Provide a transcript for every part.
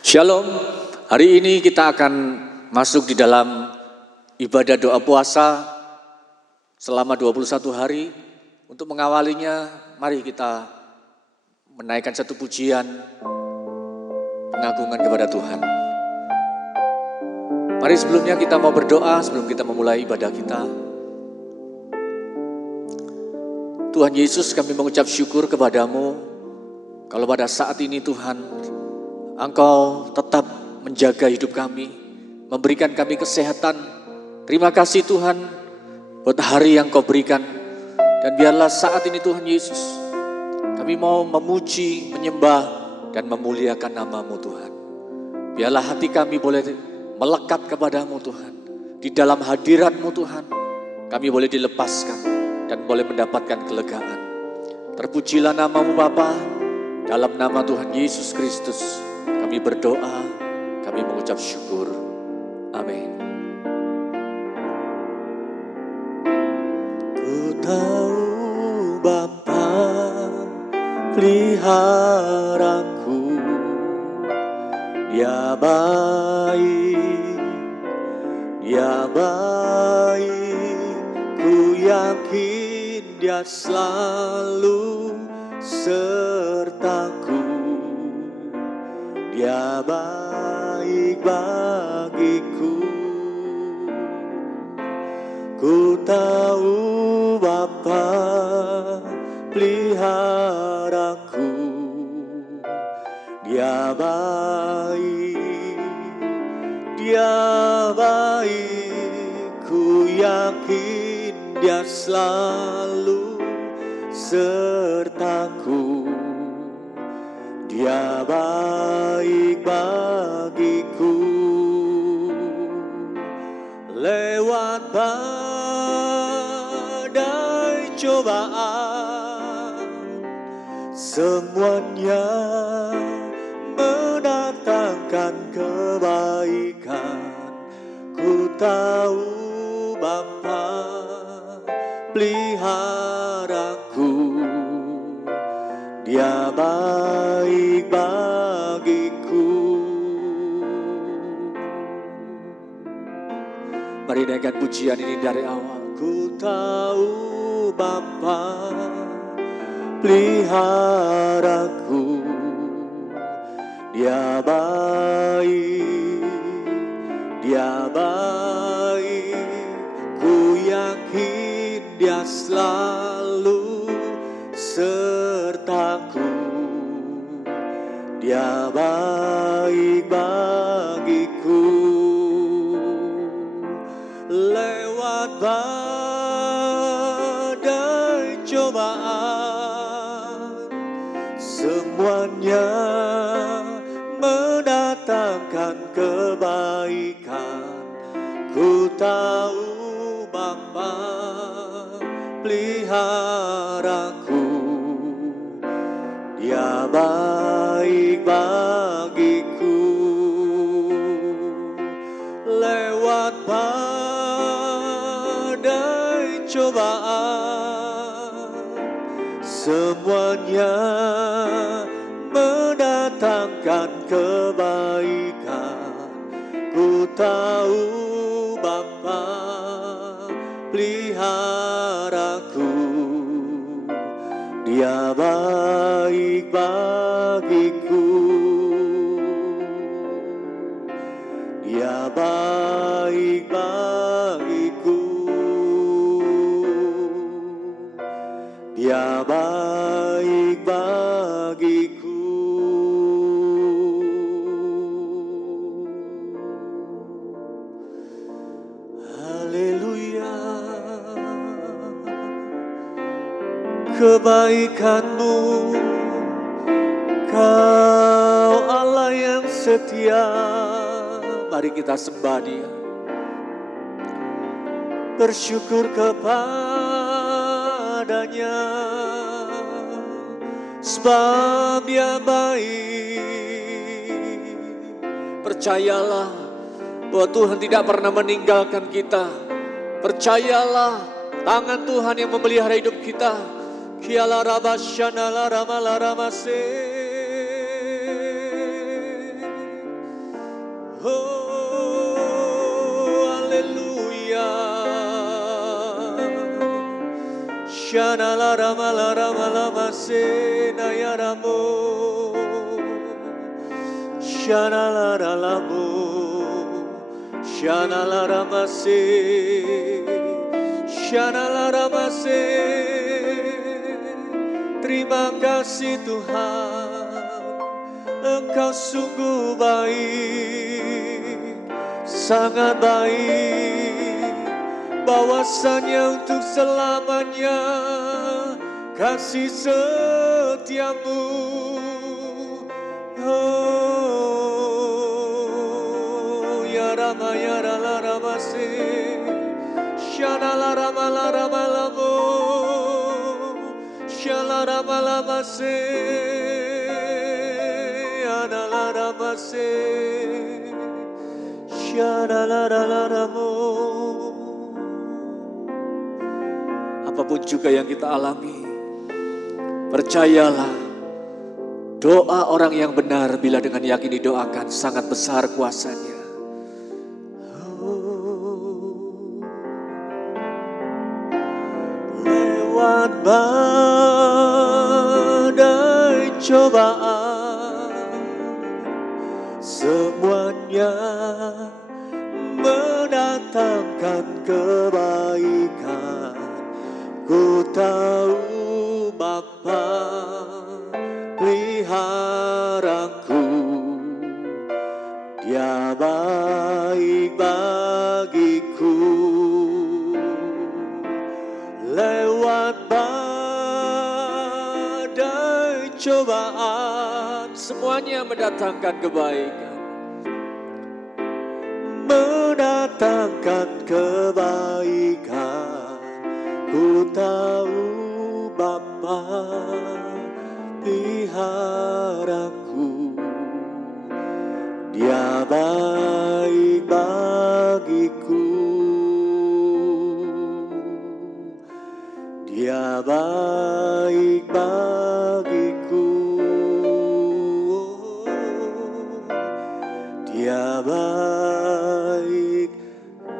Shalom, hari ini kita akan masuk di dalam ibadah doa puasa selama 21 hari. Untuk mengawalinya, mari kita menaikkan satu pujian pengagungan kepada Tuhan. Mari sebelumnya kita mau berdoa sebelum kita memulai ibadah kita. Tuhan Yesus, kami mengucap syukur kepadamu kalau pada saat ini Tuhan, Engkau tetap menjaga hidup kami, memberikan kami kesehatan. Terima kasih Tuhan buat hari yang Kau berikan. Dan biarlah saat ini Tuhan Yesus, kami mau memuji, menyembah, dan memuliakan nama-Mu Tuhan. Biarlah hati kami boleh melekat kepadamu Tuhan. Di dalam hadirat-Mu Tuhan, kami boleh dilepaskan dan boleh mendapatkan kelegaan. Terpujilah nama-Mu Bapa, dalam nama Tuhan Yesus Kristus kami berdoa, kami mengucap syukur. Amin. Ku tahu Bapa peliharaku, Dia baik, Dia baik. Ku yakin Dia selalu sertaku. Dia baik bagiku. Ku tahu Bapa peliharaku, Dia baik, Dia baik. Ku yakin Dia selalu sertaku. Dia baik bagiku. Lewat badai cobaan, semuanya mendatangkan kebaikan. Ku tahu Bapa peliharaku, Dia baik bagiku. Mari naikkan pujian ini dari awal. Ku tahu Bapa peliharaku, Dia baik, Dia baik. Ku yakin Dia selalu sertaku. Dia baik bagiku. Lewat badai cobaan, semuanya mendatangkan kebaikan. Ku tahu Bapa peliharaku, Dia baik bagiku. Lewat badai cobaan, semuanya mendatangkan kebaikan. Ku tahu Bapa peliharaku, Dia baik bagiku. Dia baik bagiku. Dia baik bagiku. Haleluya. Kebaikan-Mu, Kau Allah yang setia. Mari kita sembah Dia. Bersyukur kepadanya, sebab Dia baik. Percayalah bahwa Tuhan tidak pernah meninggalkan kita. Percayalah tangan Tuhan yang memelihara hidup kita. Kiala rabashana la rama la rama se. Oh, haleluya. Shana la rama se na ya ramo. Shana la ramo. Shana la rama se. Shana la rama se. Terima kasih Tuhan, Engkau sungguh baik, sangat baik, bahwasanya untuk selamanya kasih setiamu. Oh, ya Rama ya Rala Rama se, Shana la Rama lamo. Shalaramala se, analarama se, shalalaramo. Apapun juga yang kita alami, percayalah, doa orang yang benar bila dengan yakin didoakan sangat besar kuasanya. Lewat badai cobaan, semuanya mendatangkan kebaikan. Ku tahu Bapa peliharaku, Dia baik bagiku. Lewat badai cobaan, semuanya mendatangkan kebaikan. Mendatangkan kebaikan. Ku tahu Bapa peliharaku, Dia baik bagiku. Dia baik bagiku. Dia baik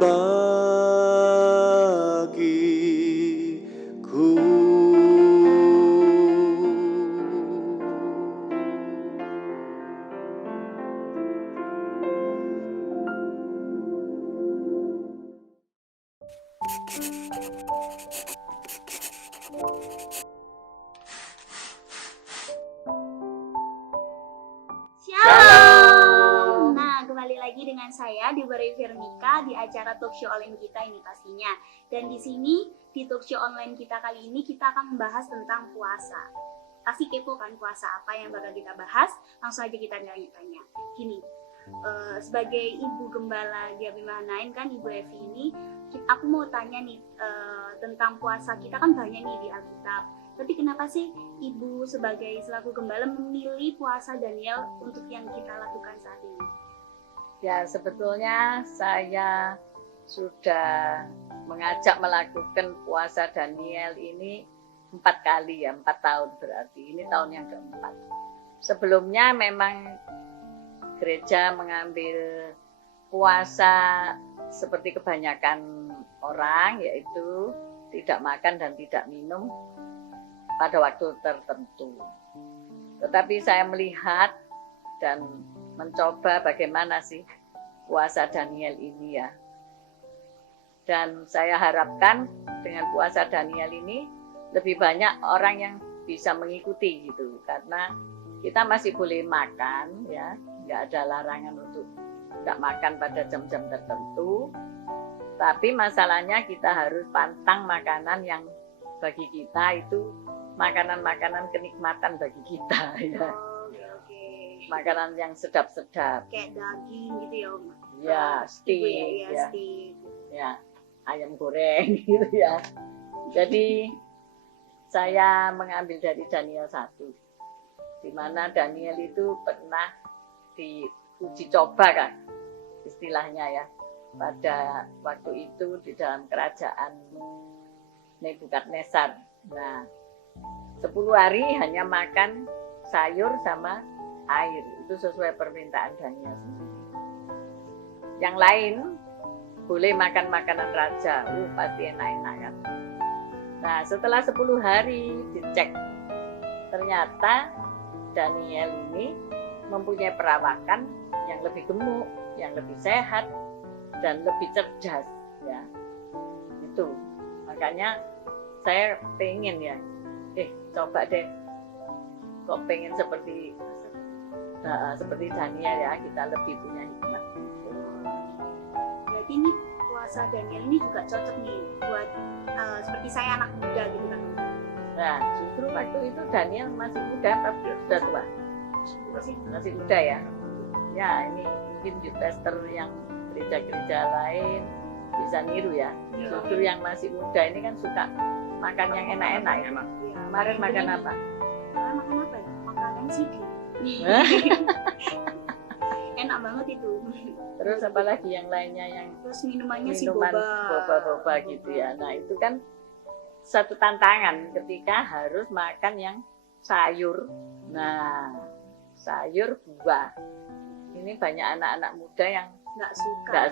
bagiku. Shalom. Nah, kembali lagi dengan saya di Bari Firmika di acara talkshow online kita ini pastinya. Dan di sini di talkshow online kita kali ini kita akan membahas tentang puasa. Pasti kepo kan puasa apa yang bakal kita bahas? Langsung aja kita tanya-tanya. Gini, sebagai ibu gembala di Abimanain kan Ibu Evi ini, aku mau tanya nih tentang puasa. Kita kan banyak nih di Alkitab. Tapi kenapa sih Ibu sebagai selaku gembala memilih puasa Daniel untuk yang kita lakukan saat ini? Ya, sebetulnya saya sudah mengajak melakukan puasa Daniel ini 4 kali ya, 4 tahun berarti. Ini tahun yang keempat. Sebelumnya memang gereja mengambil puasa seperti kebanyakan orang, yaitu tidak makan dan tidak minum pada waktu tertentu. Tetapi saya melihat dan mencoba bagaimana sih puasa Daniel ini ya. Dan saya harapkan dengan puasa Daniel ini lebih banyak orang yang bisa mengikuti gitu. Karena kita masih boleh makan ya, nggak ada larangan untuk nggak makan pada jam-jam tertentu. Tapi masalahnya kita harus pantang makanan yang bagi kita itu makanan-makanan kenikmatan bagi kita ya. Oke. Makanan yang sedap-sedap. Kayak daging gitu ya, Om. Ya, steak ya. Steak. Ya, ayam goreng gitu ya. Jadi saya mengambil dari Daniel 1. Di mana Daniel itu pernah diuji coba kan istilahnya ya. Pada waktu itu di dalam kerajaan Nebukadnezar. Nah, 10 hari hanya makan sayur sama air. Itu sesuai permintaan Daniel sendiri. Yang lain boleh makan makanan raja. Pasti enak-enak kan. Nah, setelah 10 hari dicek, ternyata Daniel ini mempunyai perawakan yang lebih gemuk, yang lebih sehat, dan lebih cerdas. Ya, itu. Makanya saya pengen ya, coba deh, kok pengen seperti Daniel ya, kita lebih punya hikmat. Berarti ini puasa Daniel ini juga cocok nih buat seperti saya anak muda gitu kan. Nah, justru waktu itu Daniel masih muda, tapi sudah tua. Masih muda ya. Ya, ini mungkin youth pastor yang gereja-gereja lain bisa niru ya. Justru yang masih muda ini kan suka makan yang enak-enak ya. Kemarin makan apa? Kemarin makan apa? Makanan CD. Enak banget itu. Terus apalagi yang lainnya yang terus minuman boba gitu ya. Nah, itu kan satu tantangan ketika harus makan yang sayur. Nah, sayur buah. Ini banyak anak-anak muda yang nggak suka.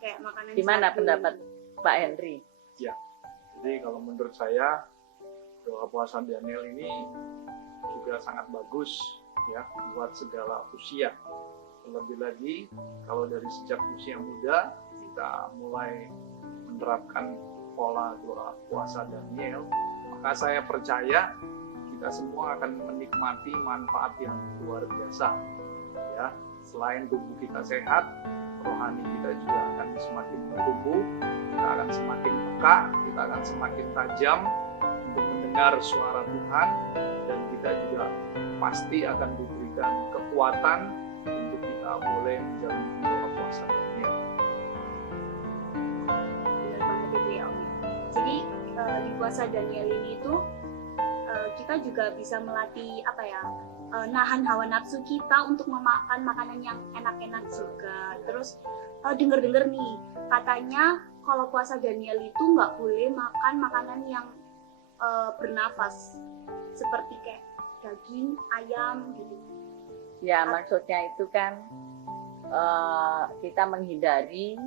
Kayak makanan. Gimana pendapat Pak Henry? Ya, jadi kalau menurut saya doa puasa Daniel ini juga sangat bagus ya buat segala usia. Terlebih lagi kalau dari sejak usia muda kita mulai menerapkan pola doa puasa Daniel, maka saya percaya kita semua akan menikmati manfaat yang luar biasa. Ya, selain tubuh kita sehat, rohani kita juga akan semakin bertumbuh, kita akan semakin peka, kita akan semakin tajam untuk mendengar suara Tuhan, dan kita juga pasti akan diberikan kekuatan untuk kita boleh menjalani doa puasa Daniel. Benar banget itu ya Om. Jadi di puasa Daniel ini tuh kita juga bisa melatih nahan hawa nafsu kita untuk memakan makanan yang enak-enak juga. Terus denger-denger nih katanya kalau puasa Daniel itu nggak boleh makan makanan yang bernafas seperti kayak daging, ayam gitu. Ya, maksudnya itu kan kita menghindari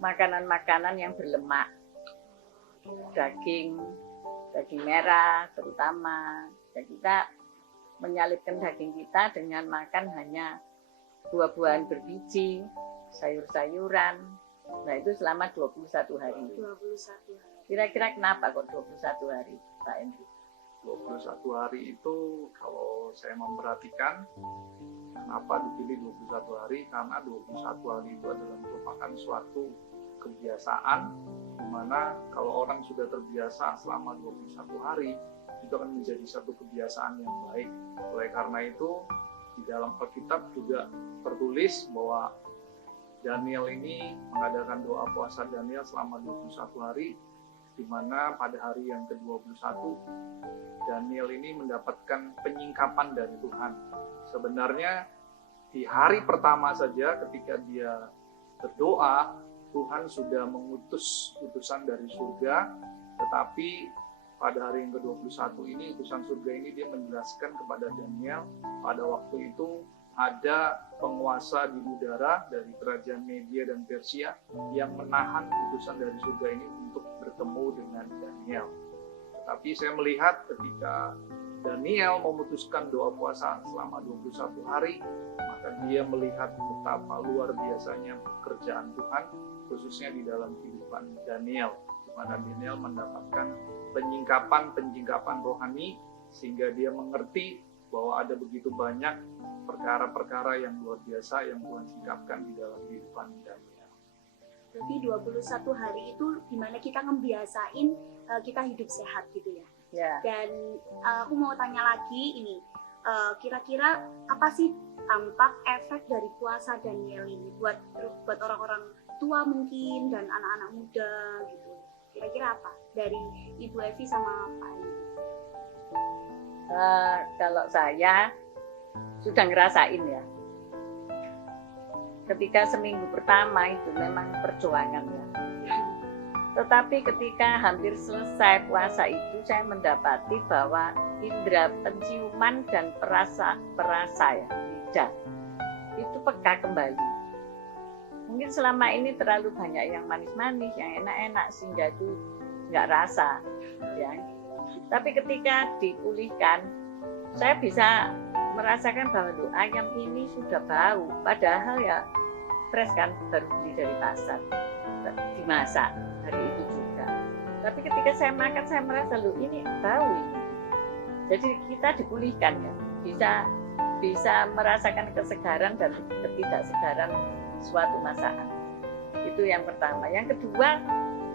makanan-makanan yang berlemak, daging merah terutama. Dan kita menyalipkan daging kita dengan makan hanya buah-buahan berbiji, sayur-sayuran. Nah, itu selama 21 hari. 21 hari. Kira-kira kenapa kok 21 hari, Pak Henry? 21 hari itu kalau saya memperhatikan kenapa dipilih 21 hari, karena 21 hari itu adalah merupakan suatu kebiasaan di mana kalau orang sudah terbiasa selama 21 hari itu akan menjadi satu kebiasaan yang baik. Oleh karena itu di dalam Alkitab juga tertulis bahwa Daniel ini mengadakan doa puasa Daniel selama 21 hari, di mana pada hari yang ke-21 Daniel ini mendapatkan penyingkapan dari Tuhan. Sebenarnya di hari pertama saja ketika dia berdoa, Tuhan sudah mengutus utusan dari surga, tetapi pada hari yang ke-21 ini, utusan surga ini dia menjelaskan kepada Daniel, pada waktu itu ada penguasa di udara dari kerajaan Media dan Persia yang menahan utusan dari surga ini untuk bertemu dengan Daniel. Tapi saya melihat ketika Daniel memutuskan doa puasa selama 21 hari, maka dia melihat betapa luar biasanya pekerjaan Tuhan, khususnya di dalam kehidupan Daniel, di mana Daniel mendapatkan penyingkapan rohani, sehingga dia mengerti bahwa ada begitu banyak perkara-perkara yang luar biasa yang Tuhan singkapkan di dalam kehidupan Daniel. Berarti 21 hari itu dimana kita ngebiasain kita hidup sehat gitu ya. Ya. Dan aku mau tanya lagi ini, kira-kira apa sih dampak efek dari puasa Daniel ini buat orang-orang tua mungkin dan anak-anak muda gitu? Kira-kira apa dari Ibu Evi sama Pak Andi? Kalau saya sudah ngerasain ya, ketika seminggu pertama itu memang perjuangan ya. Tetapi ketika hampir selesai puasa itu, saya mendapati bahwa indera penciuman dan perasa ya, lidah, itu peka kembali. Mungkin selama ini terlalu banyak yang manis-manis, yang enak-enak, sehingga itu nggak rasa. Ya. Tapi ketika dipulihkan, saya bisa merasakan bahwa ayam ini sudah bau. Padahal ya fresh kan, baru beli dari pasar, dimasak hari itu juga. Tapi ketika saya makan, saya merasa loh ini bau ini. Jadi kita dipulihkan ya, bisa merasakan kesegaran dan ketidaksegaran suatu masakan. Itu yang pertama. Yang kedua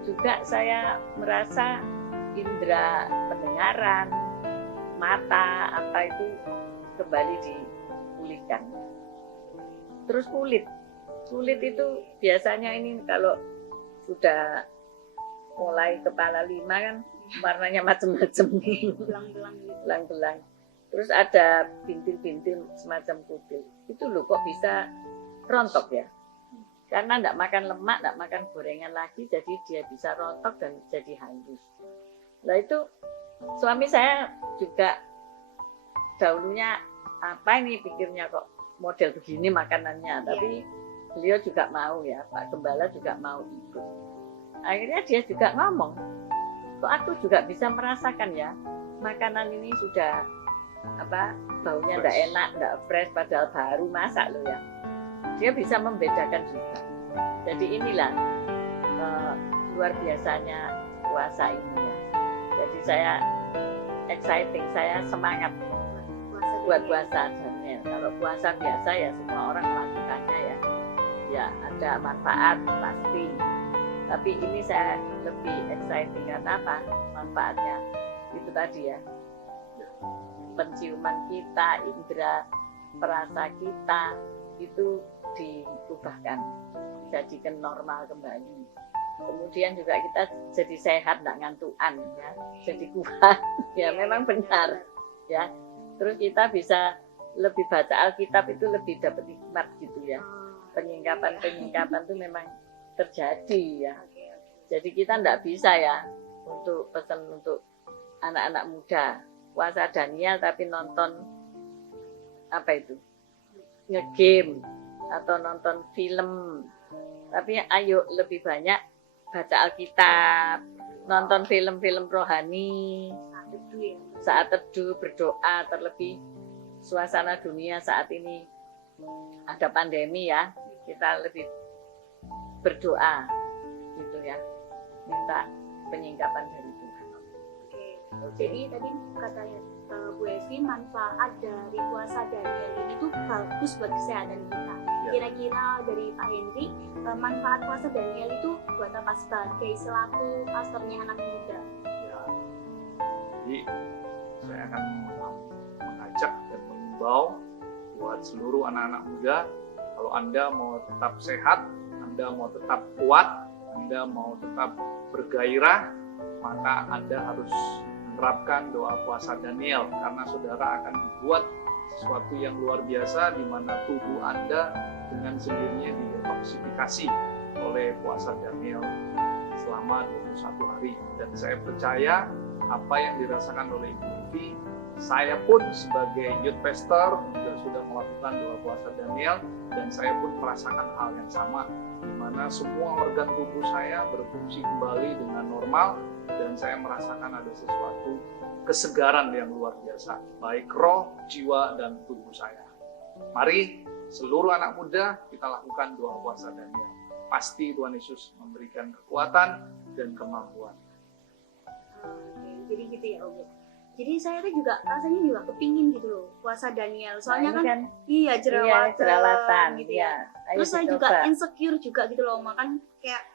juga saya merasa indera pendengaran, mata, apa itu kembali dipulihkan. Terus kulit itu biasanya ini kalau sudah mulai kepala 5 kan warnanya macam-macam, belang-belang. Terus ada bintil-bintil semacam kutil. Itu loh kok bisa rontok ya? Karena tidak makan lemak, tidak makan gorengan lagi, jadi dia bisa rontok dan jadi halus. Nah itu suami saya juga dahulunya apa ini pikirnya kok model begini makanannya, tapi beliau juga mau ya, Pak Gembala juga mau ikut. Akhirnya dia juga ngomong, kok aku juga bisa merasakan ya, makanan ini sudah baunya tidak enak, tidak fresh, padahal baru masak loh ya. Dia bisa membedakan juga. Jadi inilah luar biasanya puasa ini ya. Jadi saya exciting, saya semangat buat puasa Daniel. Kalau puasa biasa ya semua orang melakukannya ya. Ya ada manfaat pasti. Tapi ini saya lebih exciting karena apa? Manfaatnya itu tadi ya. Penciuman kita, indera perasa kita itu diubahkan, jadikan normal kembali. Kemudian juga kita jadi sehat, tidak ngantuan ya, jadi kuat. Ya memang benar ya. Terus kita bisa lebih baca Alkitab itu lebih dapat hikmat gitu ya. Penyingkapan itu memang terjadi ya. Jadi kita tidak bisa ya untuk pesan untuk anak-anak muda puasa Daniel tapi nonton apa itu nge-game atau nonton film. Tapi ayo lebih banyak baca Alkitab, nonton film-film rohani, saat teduh, berdoa, terlebih suasana dunia saat ini ada pandemi ya, kita lebih berdoa gitu ya, minta penyingkapan dari Tuhan. Jadi tadi katanya Bu Evi, manfaat dari puasa Daniel ini tuh bagus buat kesehatan kita. Kira-kira dari Pak Henry, manfaat puasa Daniel itu buat apa sebagai selaku pastornya anak muda? Ya, jadi saya akan mengajak dan mengimbau buat seluruh anak-anak muda, kalau Anda mau tetap sehat, Anda mau tetap kuat, Anda mau tetap bergairah, maka Anda harus menerapkan doa puasa Daniel, karena saudara akan dibuat sesuatu yang luar biasa di mana tubuh Anda dengan sendirinya didetoksifikasi oleh puasa Daniel selama 21 hari. Dan saya percaya apa yang dirasakan oleh Ibu Evi, saya pun sebagai youth pastor juga sudah melakukan doa puasa Daniel, dan saya pun merasakan hal yang sama, di mana semua organ tubuh saya berfungsi kembali dengan normal, dan saya merasakan ada sesuatu kesegaran yang luar biasa, baik roh, jiwa, dan tubuh saya. Mari seluruh anak muda kita lakukan doa puasa Daniel. Pasti Tuhan Yesus memberikan kekuatan dan kemampuan. Jadi gitu ya Om. Jadi saya tuh juga rasanya juga kepingin gitu loh puasa Daniel. Soalnya kan iya jerawatan gitu ya. Terus saya juga insecure juga gitu loh, makan kayak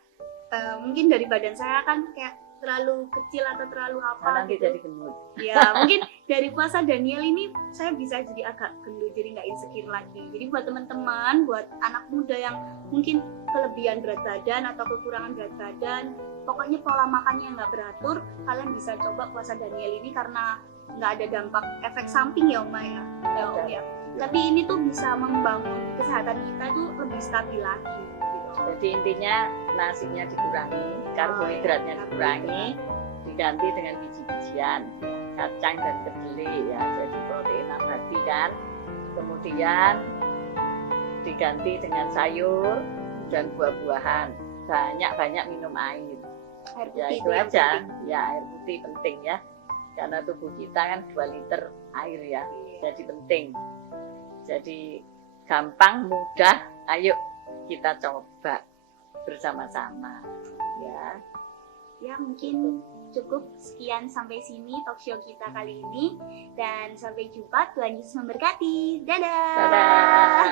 mungkin dari badan saya kan kayak terlalu kecil atau terlalu apa nanti gitu. Jadi gendut. Ya mungkin dari puasa Daniel ini saya bisa jadi agak gendut, jadi nggak insecure lagi. Jadi buat teman-teman, buat anak muda yang mungkin kelebihan berat badan atau kekurangan berat badan, pokoknya pola makannya nggak beratur, kalian bisa coba puasa Daniel ini karena nggak ada dampak efek samping ya Oma ya. Om ya. Tapi ini tuh bisa membangun kesehatan kita tuh lebih stabil lagi. Gitu. Jadi intinya nasinya dikurangi, karbohidratnya dikurangi, diganti dengan biji-bijian, kacang dan kedelai ya, jadi protein nabati kan. Kemudian diganti dengan sayur dan buah-buahan, banyak-banyak minum air. Air Ya putih itu yang aja, penting. ya air putih penting ya, karena tubuh kita kan 2 liter air ya, jadi penting. Jadi gampang, mudah, ayo kita coba bersama-sama ya. Ya mungkin cukup sekian sampai sini talk show kita kali ini, dan sampai jumpa. Tuhan Yesus memberkati. Dadah. Dadah.